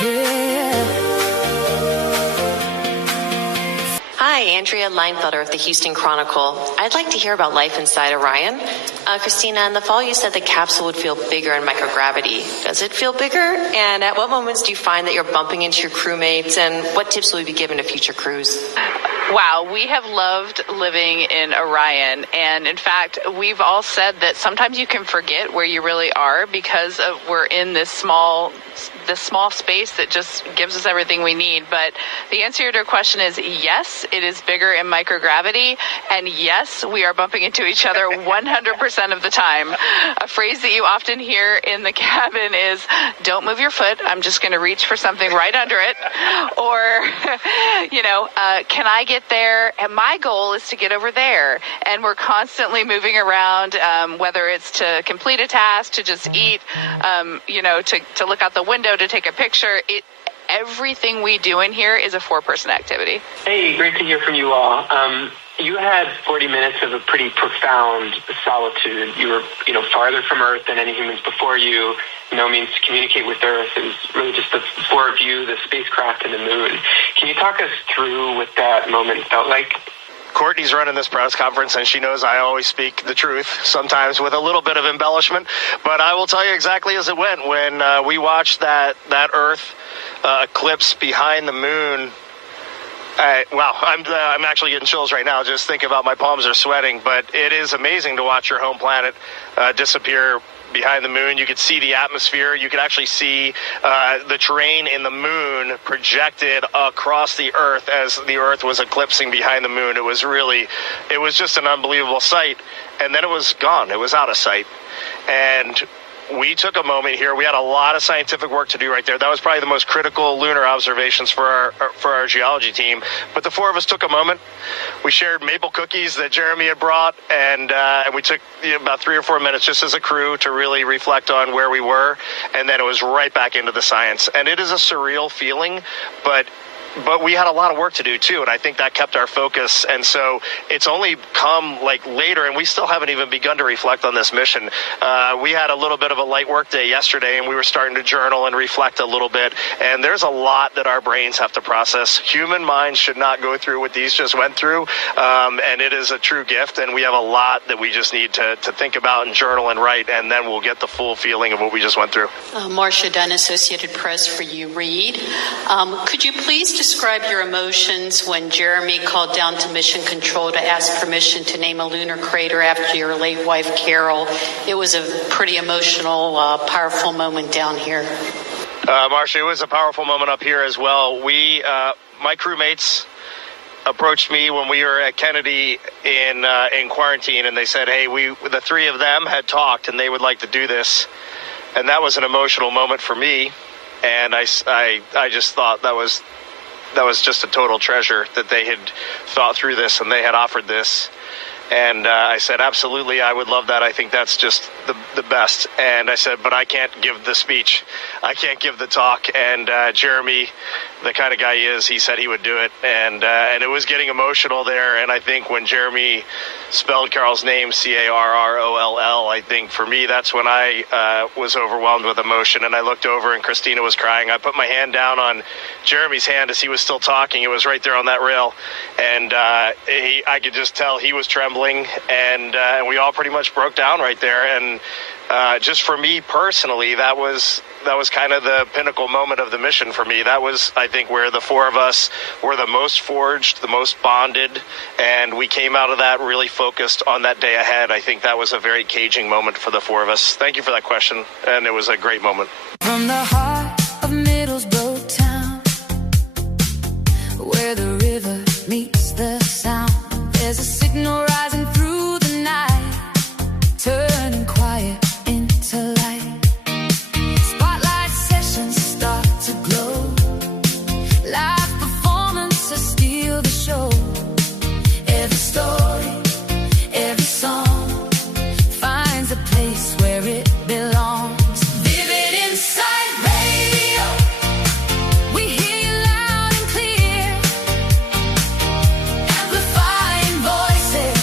Hi, Andrea Leinfelder of the Houston Chronicle. I'd like to hear about life inside Orion. Christina, in the fall you said the capsule would feel bigger in microgravity. Does it feel bigger? And at what moments do you find that you're bumping into your crewmates? And what tips will you be given to future crews? Wow, we have loved living in Orion. And in fact, we've all said that sometimes you can forget where you really are because we're in this small space that just gives us everything we need. But the answer to your question is yes, it is bigger in microgravity. And yes, we are bumping into each other 100% of the time. A phrase that you often hear in the cabin is, don't move your foot. I'm just going to reach for something right under it. Or, can I get there? And my goal is to get over there. And we're constantly moving around, whether it's to complete a task, to just eat, to look out the window, to take a picture. Everything we do in here is a 4-person activity. Hey, great to hear from you all. You had 40 minutes of a pretty profound solitude. You were, farther from Earth than any humans before you. No means to communicate with Earth. It was really just the four of you, the spacecraft, and the moon. Can you talk us through what that moment felt like? Courtney's running this press conference, and she knows I always speak the truth, sometimes with a little bit of embellishment. But I will tell you exactly as it went. When we watched that Earth eclipse behind the moon, I'm actually getting chills right now. Just thinking about, my palms are sweating. But it is amazing to watch your home planet disappear behind the moon. You could see the atmosphere. You could actually see the terrain in the moon projected across the Earth as the Earth was eclipsing behind the moon. It was just an unbelievable sight. And then it was gone. It was out of sight. And we took a moment here. We had a lot of scientific work to do right there. That was probably the most critical lunar observations for our geology team. But the four of us took a moment. We shared maple cookies that Jeremy had brought, and we took about 3 or 4 minutes just as a crew to really reflect on where we were. And then it was right back into the science. And it is a surreal feeling, but we had a lot of work to do too, and I think that kept our focus. And so it's only come later, and we still haven't even begun to reflect on this mission. We had a little bit of a light work day yesterday, and we were starting to journal and reflect a little bit. And there's a lot that our brains have to process. Human minds should not go through what these just went through, and it is a true gift. And we have a lot that we just need to think about and journal and write, and then we'll get the full feeling of what we just went through. Marcia Dunn, Associated Press for you, Reed. Could you please describe your emotions when Jeremy called down to Mission Control to ask permission to name a lunar crater after your late wife, Carol? It was a pretty emotional, powerful moment down here. Marcia, it was a powerful moment up here as well. My crewmates approached me when we were at Kennedy in quarantine, and they said, hey, the three of them had talked, and they would like to do this. And that was an emotional moment for me. And I just thought that was just a total treasure that they had thought through this and they had offered this. And I said, absolutely, I would love that. I think that's just the best. And I said, but I can't give the speech. I can't give the talk. And Jeremy, the kind of guy he is, he said he would do it. And it was getting emotional there. And I think when Jeremy spelled Carol's name, Carroll, I think for me, that's when I was overwhelmed with emotion. And I looked over and Christina was crying. I put my hand down on Jeremy's hand as he was still talking. It was right there on that rail. And I could just tell he was trembling. And we all pretty much broke down right there. And just for me personally, that was kind of the pinnacle moment of the mission for me. That was, I think, where the four of us were the most forged, the most bonded, and we came out of that really focused on that day ahead. I think that was a very caging moment for the four of us. Thank you for that question, and it was a great moment. From the heart of Middlesbrough town, where the river meets the sound, there's a signal rising through the night, turning quiet into light. Spotlight sessions start to glow. Live performances steal the show. Every story, every song finds a place where it belongs. Vivid inside radio, we hear you loud and clear. Amplifying voices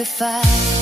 amplified.